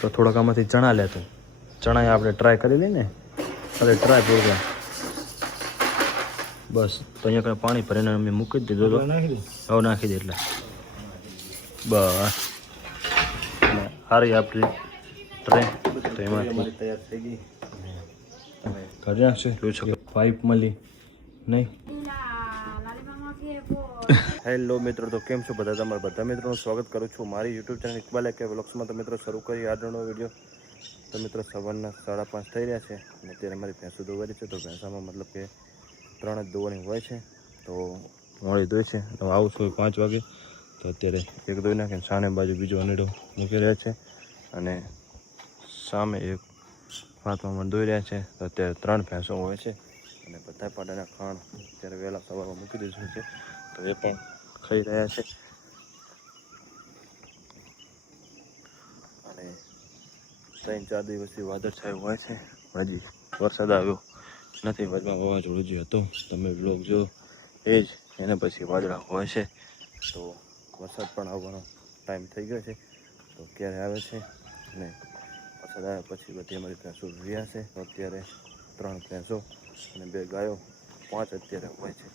તો થોડાક આમાંથી ચણા લેતો. ચણા આપણે ટ્રાય કરી લઈએ ને, અરે ટ્રાય પૂરતા બસ. તો અહીંયા કંઈ પાણી ભરીને અમે મૂકી જ દીધું. હવે નાખી દે એટલે બસ. સારી આપણી ટ્રેન તો એમાંથી તૈયાર થઈ ગઈ. કરી નાખશે પાઇપ મળી નહીં. હેલો મિત્રો, તો કેમ છો બધા? તમારા બધા મિત્રોનું સ્વાગત કરું છું મારી યુટ્યુબ ચેનલ ઇકબાલ કે વ્લોગ્સમાં. તો મિત્રો શરૂ કરી આજનો વિડીયો. તો મિત્રો સવારના 5:30 થઈ રહ્યા છે અને અત્યારે મારી ભેંસો દોવાની છે. તો ભેંસામાં મતલબ કે 3 જ દોવાની હોય છે. તો મોડી દોઈ છે. તો આવું છું 5 વાગે. તો અત્યારે એક દોઈ નાખીને સામે બાજુ બીજો અનેડો મૂકી રહ્યા છે અને સામે એક હાથમાં દોઈ રહ્યા છે. તો અત્યારે 3 ભેંસો હોય છે અને બધા પાડાના ખાણ અત્યારે વહેલા સવારમાં મૂકી દીધું છે. તો એ પણ ખાઈ રહ્યા છે અને 3-4 દિવસથી વાદળછાયું હોય છે. હજી વરસાદ આવ્યો નથી. વચમાં વાવાઝોડું જે હતો તમે બ્લોગ જો એ જ એને પછી વાદળા હોય છે. તો વરસાદ પણ આવવાનો ટાઈમ થઈ ગયો છે. તો ક્યારે આવે છે અને વરસાદ આવ્યા પછી બધી અમારી ભેંસો રહ્યા છે. તો અત્યારે 3 ભેંસો અને 2 ગાયો, 5 અત્યારે હોય છે.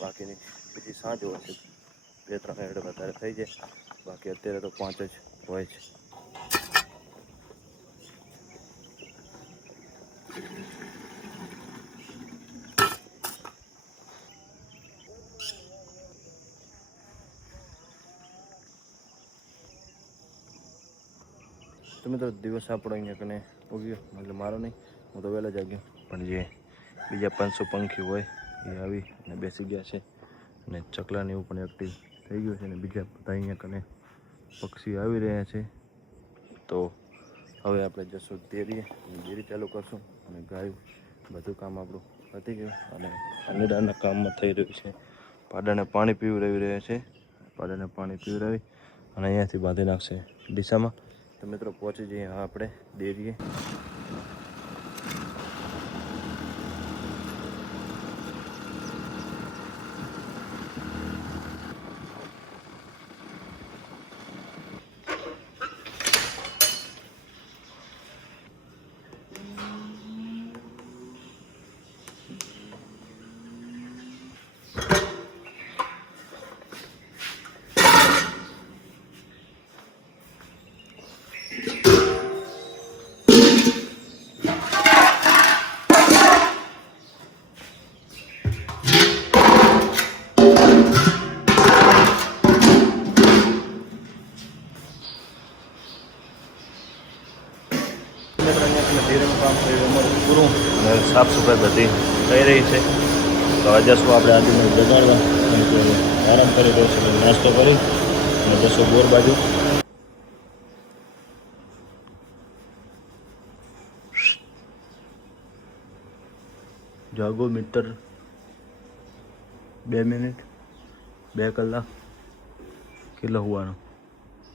બાકીની બીજી સાંજ હોય છે. 2-3 હેડ વધારે થઈ જાય. બાકી અત્યારે તો 5 જ હોય છે. તો મિત્રો દિવસ આપણો અહીંયા કને ઉગ્યો, મતલબ મારો નહીં, હું તો વહેલા જાગ્યો. પણ જે બીજા 500 પંખી હોય એ આવી અને બેસી ગયા છે અને ચકલાને એવું પણ એક્ટિવ થઈ ગયું છે અને બીજા બધા અહીંયા કને પક્ષી આવી રહ્યા છે. તો હવે આપણે જશું ડેરીએ, ડેરી ચાલુ કરશું અને ગાયું બધું કામ આપણું પતી ગયું અને અનેડાના કામમાં થઈ રહ્યું છે. પાડાને પાણી પીવડાવી રહ્યા છે. પાડાને પાણી પીવડાવી અને અહીંયાથી બાંધી નાખશે ડીસામાં. તો મિત્રો પહોંચી જઈએ આપણે ડેરીએ. ડેરીનું કામ થઈ રહ્યું અમારું પૂરું અને સાફ સફાઈ બધી થઈ રહી છે. તો જશું આપણે આજુને જગાડવા અને આરામ કરી રહ્યો છે. નાસ્તો કરી અને જશું બોર બાજુ. જાગો મિત્ર, 2 મિનિટ 2 કલાક કેટલો હોવાનો?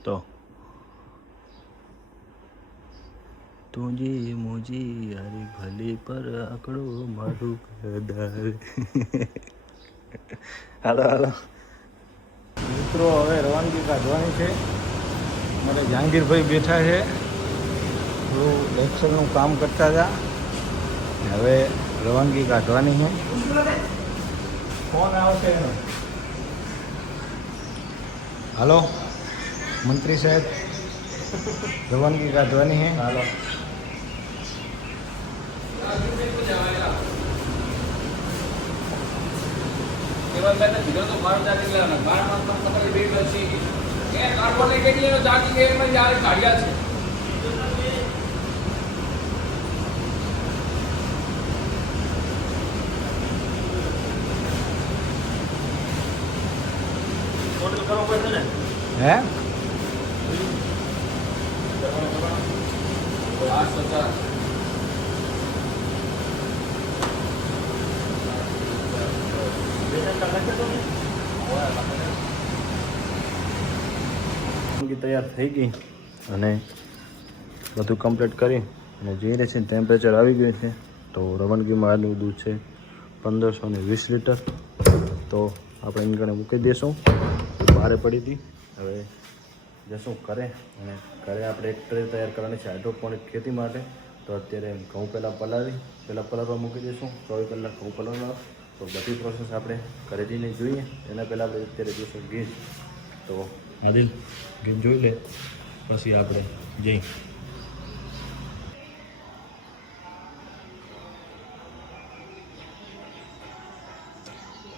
તો તુંજી મુજી યારી ભલી પર આકડો મારું કદાર. હાલો હાલો મિત્રો, હવે રવાનગી કાઢવાની છે. મારે જહાંગીરભાઈ બેઠા છે, થોડું લેક્ચરનું કામ કરતા હતા. હવે રવાનગી કાઢવાની છે. ફોન આવશે એનો. હાલો મંત્રી સાહેબ, રવાનગી કાઢવાની છે. હાલો હે તૈયાર થઈ ગઈ અને બધું કમ્પ્લીટ કરી અને જઈ રહી છે. ટેમ્પરેચર આવી ગયું છે. તો રવાનગીમાં આનું દૂધ છે 1520 લીટર. તો આપણે એની કણે મૂકી દઈશું. બહાર પડી હતી, હવે જશું ઘરે અને ઘરે આપણે એક ટ્રે તૈયાર કરવાની છે હાઇડ્રોપોનિક ખેતી માટે. તો અત્યારે ઘઉં પહેલાં પલાળવા મૂકી દઈશું 24 કલાક ઘઉં પલાળવા. તો બધી પ્રોસેસ આપણે ઘરે જઈને જોઈએ. એના પહેલાં આપણે અત્યારે જોઈશું ઘી. તો આદિલ ઘી જોઈ લે પછી આપણે જઈ.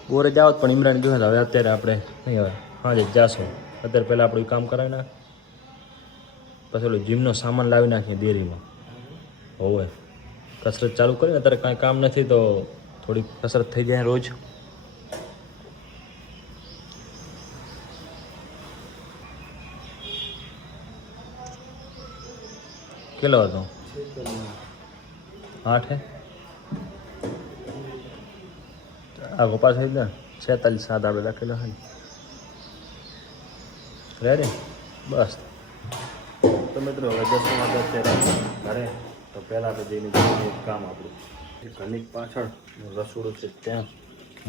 બોરે જાવ પણ ઇમરાન ગયો હવે અત્યારે આપણે નહીં હવે હાજે જાશું. અત્યારે પહેલાં આપણું કામ કરાવી નાખ પછી ઓલું જીમનો સામાન લાવી નાખીએ ડેરીમાં. હોવે કસરત ચાલુ કરીને અત્યારે કાંઈ કામ નથી તો થોડીક કસરત થઈ જાય રોજ. કેટલો હતો 8 આ ગોપાલ થઈ ને 46 7 આપણે લખેલો હોય રેડી બસ. તો મિત્રો હવે જશું માટે અત્યારે ઘરે. તો પહેલાં આપણે જઈને જોઈએ કામ આપણું ઘરની પાછળ રસોડું છે ત્યાં.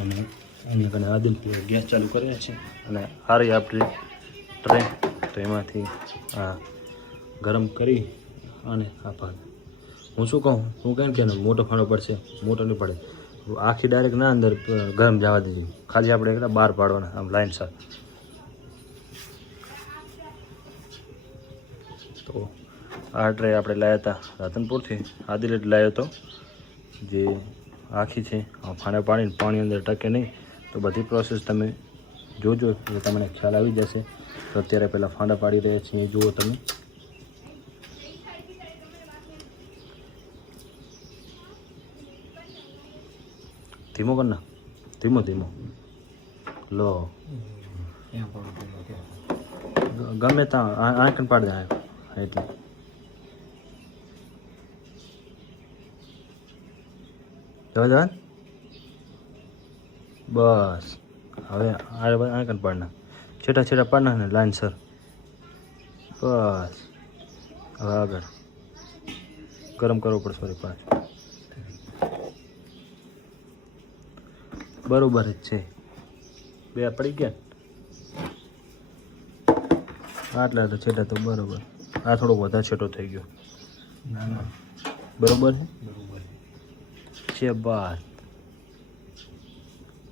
અને એની કને આદિલ ગેસ ચાલુ કરીએ છીએ અને સારી આપણી ટ્રે. તો એમાંથી આ ગરમ કરી અને આ પાન હું શું કહું કે મોટો ખાણો પડશે. મોટો નહીં પડે આખી ડાયરેક્ટ ના અંદર ગરમ જવા દેવી. ખાલી આપણે એકલા બહાર પાડવાના આમ લાઈન સર. તો આ ટ્રે આપણે લાવ્યા હતા રાધનપુરથી. આદિલ જ લાવ્યો હતો જે આખી છે. પાણી અંદર ટકે નહીં. તો બધી પ્રોસેસ તમે જોજો એટલે તમને ખ્યાલ આવી જશે. તો અત્યારે પહેલાં ફાંડા પાડી રહ્યા છીએ જુઓ તમે. ધીમો કર ના ધીમો લો ગમે ત્યાં આંકણ પાડી દે એટલે જવા બસ. હવે આંકણ પાડ ના છેટા પાડ ના ને લાઈન સર બસ. હવે આગળ ગરમ કરવો પડે. સોરી 5 બરોબર જ છે. 2 પડી ગયા આટલા તો છેટા તો બરોબર. આ થોડો વધારે છેટો થઈ ગયો. બરોબર છે બાત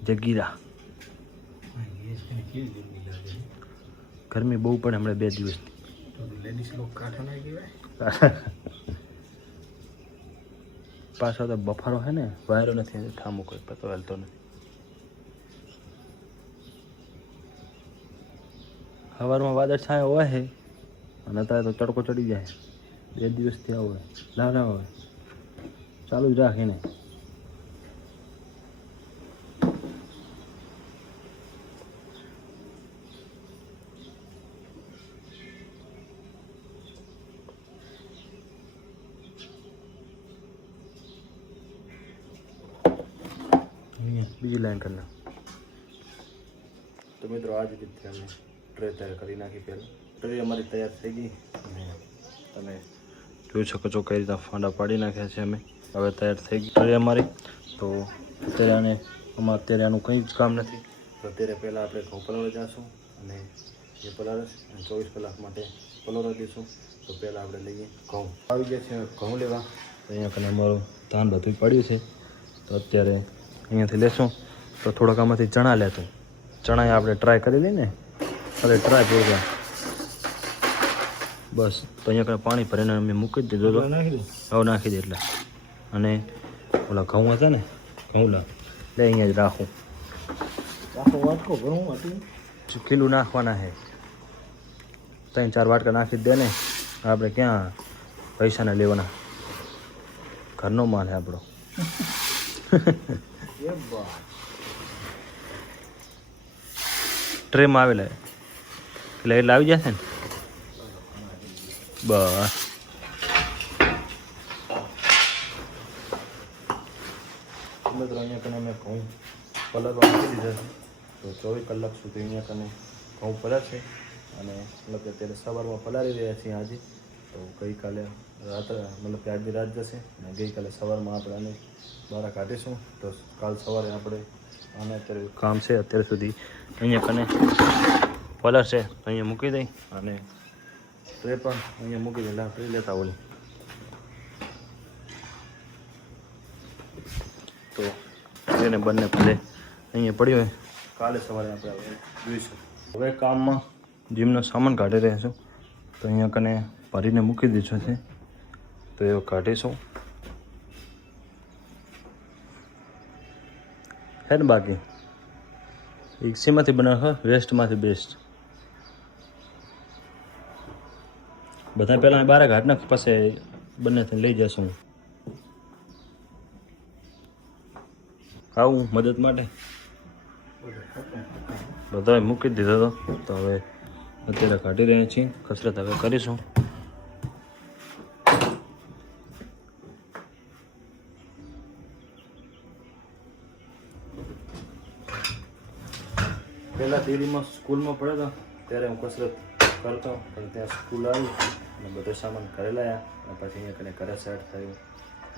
જગીરા. ગરમી બહુ પડે હમણાં 2 દિવસથી. પાછો તો બફારો હે ને વાયરો નથી ઠામું કોઈ પતો હાલતો નથી. સવારમાં વાદળ છાંયો હોય છે અને અત્યારે તો તડકો ચડી જાય. 2 દિવસથી આવો લાવ હવે ચાલુ જ રાખીને. બીજી લાઈન કરી નાખ. તો મિત્રો આ જ રીતે અમે ટ્રે તૈયાર કરી નાખી. પહેલાં ટ્રે અમારી તૈયાર થઈ ગઈ અને તમે જોઈ શકો છો કઈ રીતના ફાંડા પાડી નાખ્યા છે અમે. હવે તૈયાર થઈ ગઈ ટ્રે અમારી. તો અત્યારે અત્યારે આનું કંઈ જ કામ નથી. તો અત્યારે પહેલાં આપણે ઘઉં પલાળવા જઈશું અને એ પલાળશ અને 24 કલાક માટે પલાળવા દઈશું. તો પહેલાં આપણે લઈએ ઘઉં. આવી ગયા છે ઘઉં લેવા. તો અહીંયા કને અમારું ધાન બધું પડ્યું છે. તો અત્યારે અહીંયાથી લેશું. તો થોડાક આમાંથી ચણા લેતું. ચણા આપણે ટ્રાય કરી લઈએ ને. અરે ટ્રાય પૂરવા બસ. તો અહીંયા પાણી ભરીને અમે મૂકી જ દીધું. હવે નાખી દે એટલે. અને ઓલા ઘઉં હતા ને ઘઉંલા લે અહીંયા જ રાખું. કિલો નાખવાના છે. 3-4 વાટકા નાખી જ દે ને. આપણે ક્યાં પૈસાને લેવાના. ઘરનો માલ છે આપણો. ટ્રેમાં આવેલા એટલે આવી જશે ને બસ. મિત્રો અહીંયા કને અમે ઘઉં પલાળવા મૂકી દીધા છે. તો 24 કલાક સુધી અહીંયા કને ઘઉં પલાળશે અને મતલબ કે અત્યારે સવારમાં પલાળી રહ્યા છીએ આજે. તો ગઈકાલે રાત્રે મતલબ કે આજની રાત જશે અને ગઈકાલે સવારમાં આપણે આને બહાર કાઢીશું. તો કાલ સવારે આપણે આને અત્યારે કામ છે અત્યાર સુધી અહીંયા કને પલાળશે તો અહીંયા મૂકી દઈ અને ટ્રે પણ અહીંયા મૂકી દે ટ્રે લેતા ઓલી તો એને બંને ભલે અહીંયા પડ્યો હોય કાલે સવારે આપણે હવે જોઈશું. હવે કામમાં જીમનો સામાન કાઢી રહ્યા છું તો અહીંયા કને ભરીને મૂકી દીધો છે તો એ કાઢીશું હે ને. બાકી એક શેમાંથી બનાવો વેસ્ટમાંથી બેસ્ટ બધા પહેલાં બારે ઘાટ નાખ પછી બંનેથી લઈ જશું. આવું મદદ માટે બધા મૂકી દીધો હતો તો હવે અત્યારે કાઢી રહ્યા છીએ. કસરત હવે કરીશું. પહેલાં દિલ્હીમાં સ્કૂલમાં પડ્યો હતો ત્યારે હું કસરત કરતો પણ ત્યાં સ્કૂલ આવી અને બધો સામાન ઘરે લાવ્યા અને પછી અહીંયા કને ઘરે સેટ થયું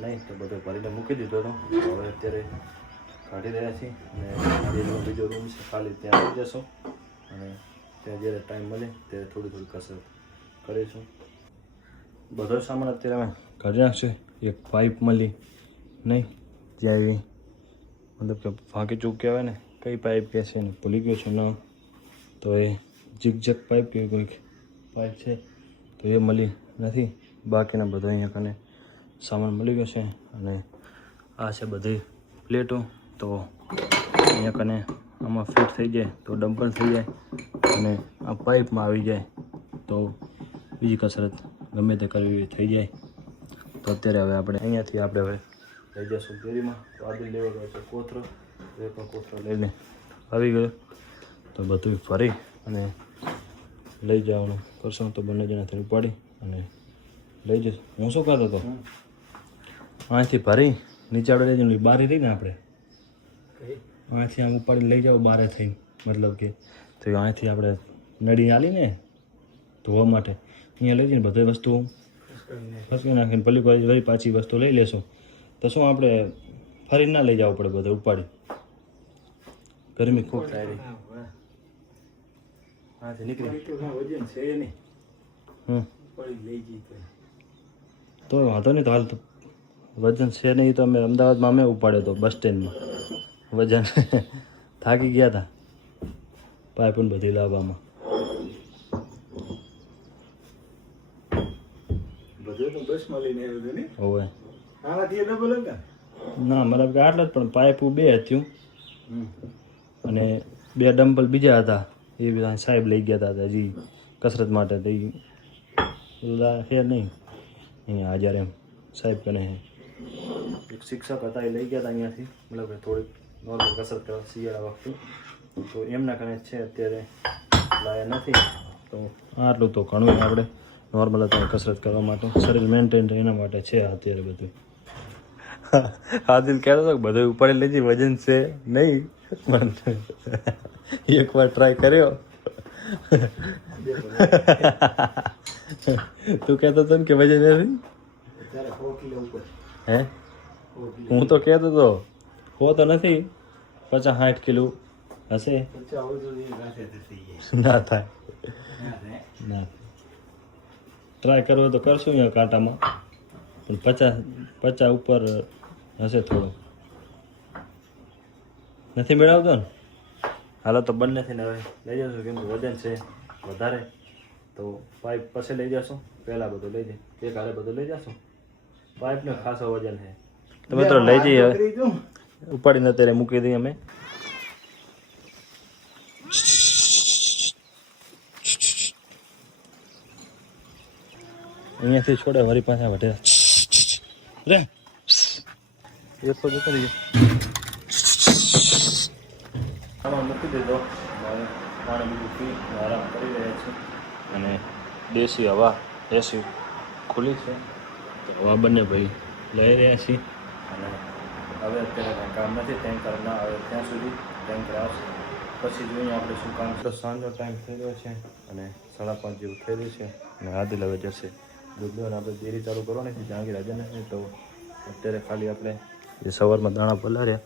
નહીં તો બધો ભરીને મૂકી દીધો હતો. હવે અત્યારે કાઢી રહ્યા છીએ અને બીજો રૂમ છે ખાલી ત્યાં આવી જશું અને ત્યાં જ્યારે ટાઈમ મળે ત્યારે થોડી કસરત કરીશું. બધો સામાન અત્યારે અમે કાઢી નાખશે. એક પાઇપ મળી નહીં ત્યાં એવી મતલબ કે ફાંકી ચૂક કહેવાય ને કઈ પાઇપ કહે છે ને ભૂલી ગયો છું ના તો એ ઝીકઝેક પાઇપ કે કોઈક પાઇપ છે તો એ મળી નથી. બાકીના બધા અહીંયા કને સામાન મળી ગયો છે અને આ છે બધી પ્લેટો તો અહીંયા કને આમાં ફિટ થઈ જાય તો ડમ્પર થઈ જાય અને આ પાઇપમાં આવી જાય તો બીજી કસરત ગમે તે કરવી થઈ જાય. તો અત્યારે હવે આપણે અહીંયાથી આપણે હવે લઈ જઈશું ડેરીમાં. તો આજે લેવા ગયો છે કોથરો એ પણ કોથરો લઈને આવી ગયો તો બધું ફરી અને લઈ જવાનું કરશું તો બંને જણાથી ઉપાડી અને લઈ જઈશ. હું શું કહેતો હતો અહીંથી ભરી નીચાડો લઈ જઈને બારી રહી ને આપણે અહીંથી આમ ઉપાડી લઈ જાઓ બારે થઈને મતલબ કે તો અહીંથી આપણે નળી આલીને ધોવા માટે અહીંયા લઈ જઈને બધી વસ્તુ ફસવી નાખીને પલી વળી પાછી વસ્તુ લઈ લેશું તો શું આપણે ફરી ના લઈ જવું પડે બધે ઉપાડી. ગરમી ખૂબ થાય રહી હાથી નીકળી તો વાંધો નહીં. તો હાલ તો વજન છે નહીં તો અમે અમદાવાદમાં અમે ઉપાડ્યો હતો બસ સ્ટેન્ડમાં વજન થાકી ગયા હતા પાઇપન બધી લાવવામાં. હોવે ના મતલબ કે આટલા જ પણ પાઇપું 2 હતું અને 2 ડમ્બલ બીજા હતા એ બધા સાહેબ લઈ ગયા હતા હજી કસરત માટે તો હે નહીં અહીંયા હાજર એમ સાહેબ કને હે એક શિક્ષક હતા એ લઈ ગયા હતા અહીંયાથી મતલબ કે થોડીક નોર્મલ કસરત કરવા શિયાળા વખતે તો એમના કને છે અત્યારે લાયા નથી તો આટલું તો ઘણું આપણે નોર્મલ અત્યારે કસરત કરવા માટે શરીર મેન્ટેન એના માટે છે અત્યારે બધું. આદિલ કહેતો હતો કે બધું ઉપાડી લેજે વજન છે નહીં પણ એકવાર ટ્રાય કર્યો તું કહેતો હતો ને કે વજન નથી હે હું તો કહેતો હતો હો તો નથી 50-60 કિલો હશે ના થાય ના ટ્રાય કરવો તો કરશું અહીંયા કાંટામાં પણ 50 ઉપર હશે થોડો નથી મેળવતો ને. હાલો તો બંનેથી હવે લઈ જશું કેમ કે વજન છે વધારે તો પાઇપ પછી લઈ જશું પહેલાં બધું લઈ જાય એક હારે બધું લઈ જશું પાઇપને ખાસો વજન છે તો મિત્રો લઈ જઈએ હવે ઉપાડીને અત્યારે મૂકી દઈએ અમે. અહીંયાથી છોડે વરી પાછા વઢે રે એક તો જતો રહીએ આમાં મૂકી દીધો પાણી બધું પી આરામ કરી રહ્યા છે અને દેશી હવા એસી ખુલ્લી છે તો હવા બંને ભાઈ લઈ રહ્યા છીએ અને હવે અત્યારે કાંઈ કામ નથી ટેન્કર ના આવે ત્યાં સુધી ટેન્કર આવશે પછી જોઈએ આપણે શું કામ છે. સાંજનો ટાઈમ થઈ રહ્યો છે અને 5:30 જેવું થઈ રહ્યું છે અને આદિલ હવે જશે દૂધ દોને આપણે ડેરી ચાલુ કરવાની છે જહાંગીર હાજર નથી તો અત્યારે ખાલી આપણે જે સવારમાં દાણા પલાર્યા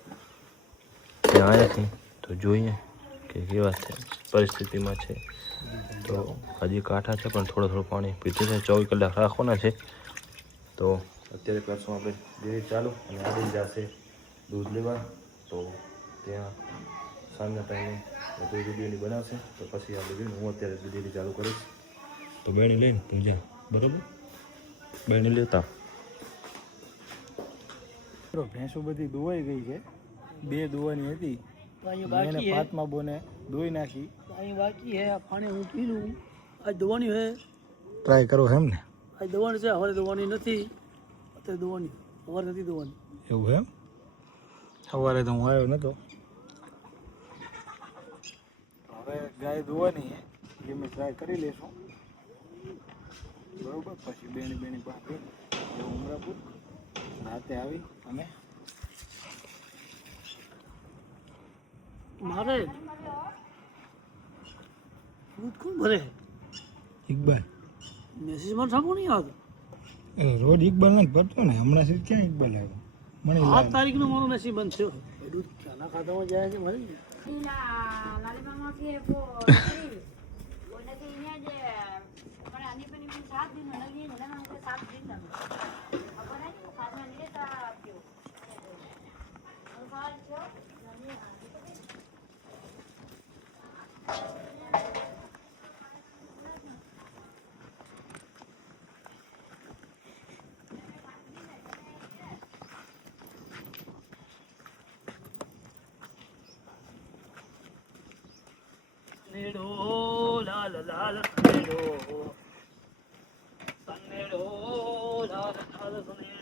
ત્યાં આવ્યા છીએ તો જોઈએ કે કેવા છે પરિસ્થિતિમાં છે. તો હજી કાંઠા છે પણ થોડું પાણી પીતું છે. 24 કલાક રાખવાના છે. તો અત્યારે કરશું આપણે ડેરી ચાલુ અને આગળ જશે દૂધ લેવા. તો ત્યાં સાંજના ટાઈમે બધું વિડીયોની બનાવશે. તો પછી આપણે જોઈને હું અત્યારે ડેરી ચાલુ કરીશ. તો બેણી લઈને તું જા, બરાબર? બેણી લેતા ભેંસો બધી દોવાઈ ગઈ છે. 2 દોવાની હતી, એને પાંચમા બોને દોઈ નાખી. અહીં બાકી હે પાણી હું પી લઉં. આજ દોવાની હે, ટ્રાય કરો એમ ને. આજ દોવાની છે, હવે દોવાની નથી. અત્યારે દોવાની, સવારે નથી દોવાની. એવું એમ? સવારે તો હું આવ્યો નતો. હવે ગાય દોવાની હે, એ મેં ટ્રાય કરી લેશું. બરોબર, પછી બેણી પાસે ઉમરાપુર રાતે આવી અને મારે દૂધ કોણ ભરે? ઇકબાલ. મેસેજ માં સાંભળો નહીં આવતો. રોજ ઇકબાલ નથી ભરતો ને, હમણાં સુધી ક્યાં ઇકબાલ આવ્યો? મને 7 તારીખનો મારો મેસેજ બંધ થયો. દૂધ ક્યાંના ખાતામાં જાય છે મારી? સનેડો લાલ લાલ સનેડો, સનેડો લાલ લાલ સનેડો.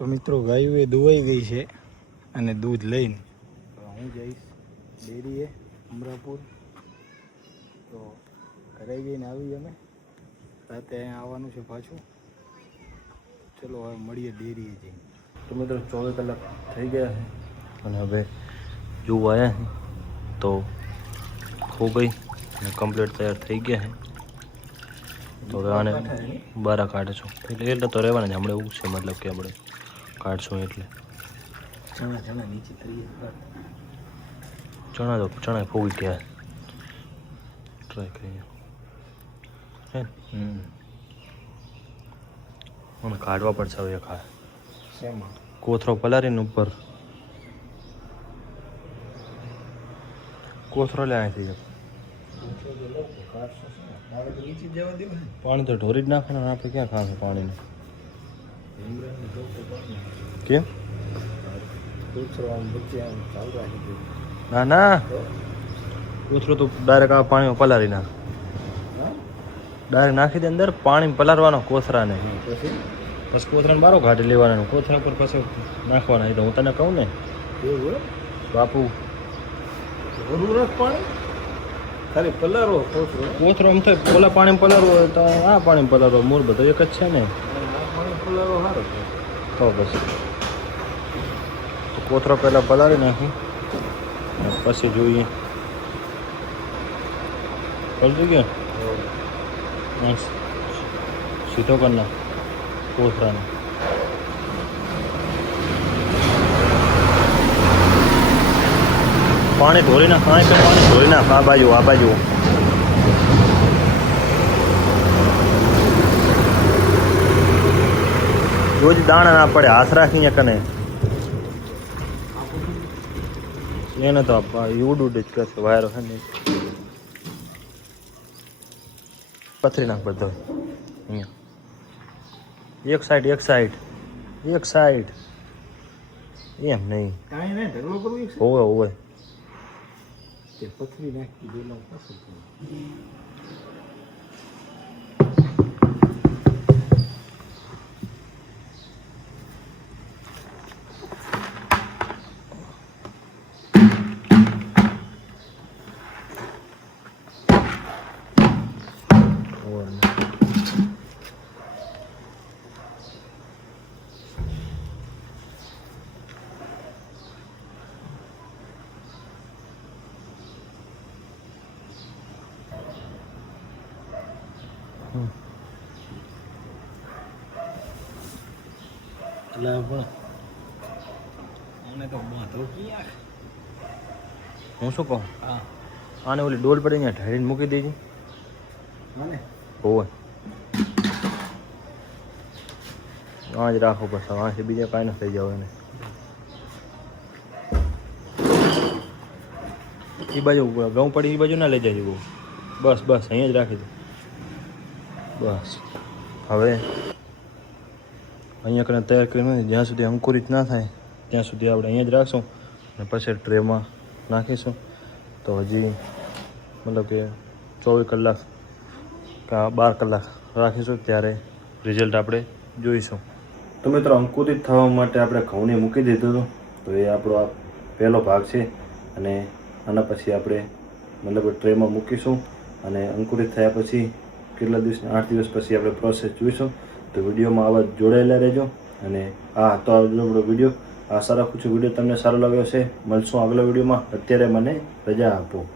તો મિત્રો ગાયો એ દોવાઈ ગઈ છે અને દૂધ લઈને હું જઈશ ડેરીએ અમરાપુર. તો ઘરે જઈને આવી અમે રાતે અહીંયા આવવાનું છે પાછું. ચલો હવે મળીએ ડેરીએ જઈને. તો મિત્રો 14 કલાક થઈ ગયા છે અને હવે જોવા આવ્યા છે તો ખોબાઈ અને કમ્પ્લીટ તૈયાર થઈ ગયા છે. તો હવે આને બારા કાઢે છો એટલે તો રહેવાના જ હમણાં એવું છે, મતલબ કે આપણે કાઢશું એટલે ચણા ફૂગી ગયા. ટ્રાય કરીએ હે મને કાઢવા પડશે હવે. ખા કોથરો પલારીને ઉપર કોથરો લે અહીંથી પાણી તો ઢોરી જ નાખવાનું. આપણે ક્યાં ખાશું પાણીને? કેમ? ના ના, કોથરો તો ડાયરેક્ટ આ પાણીમાં પલારી નાખ. ડાયરેક્ટ નાખી દે અંદર, પાણી પલારવાનો કોથરાને. પછી કોથરાને બારો કાઢી લેવાનો, કોથરા પર પછી નાખવાના. એ તો હું તને કહું ને બાપુ, ખાલી પલારો કોથરો એમ થાય પેલા પાણી પલારવું હોય તો આ પાણી પલારવો, મૂળ બધો એક જ છે ને. પલારો સારો તો પછી તો કોથરો પહેલાં પલારી નાખી પછી જોઈએ. પલટી ગયો સીધો કરી નાખ કોથરાને. પાણી ઢોરી નાખ, પાણી ઢોરી નાખ. આ બાજુ રોજ દાણા ના પડે, હાથ રાખીને કને એને તો ઉડ જ કરશે. વાયરો છે ને પથરી નાખ બધો અહીંયા. એક સાઈડ એમ નહીં હોવે પથરી નાખી દે. હું શું કહું આને ઓલી ડોલ પડી ત્યાં ઢાળીને મૂકી દેજે હોય આ જ રાખો બસ આથી બીજા કાંઈ ન થઈ જાવ એને એ બાજુ ઘઉં પડી એ બાજુ ના લઈ જાય બસ બસ અહીંયા જ રાખી દો બસ હવે અહીંયા કને તૈયાર કરીને જ્યાં સુધી અંકુરિત ના થાય ત્યાં સુધી આપણે અહીંયા જ રાખશું અને પછી ટ્રેમાં નાખીશું તો હજી મતલબ કે 24 કલાક કે 12 કલાક રાખીશું ત્યારે રિઝલ્ટ આપણે જોઈશું. તો મિત્રો અંકુરિત થવા માટે આપણે ઘઉંને મૂકી દીધું હતું તો એ આપણો આ પહેલો ભાગ છે અને આના પછી આપણે મતલબ ટ્રેમાં મૂકીશું અને અંકુરિત થયા પછી કેટલા દિવસ 8 દિવસ પછી આપણે પ્રોસેસ જોઈશું. તો વિડીયોમાં આવા જોડાયેલા રહેજો અને હા તો આપણો વિડીયો આશા રાખું છું વિડીયો તમને સારો લાગ્યો છે. મળશું આગલા વિડીયોમાં. અત્યારે મને રજા આપો.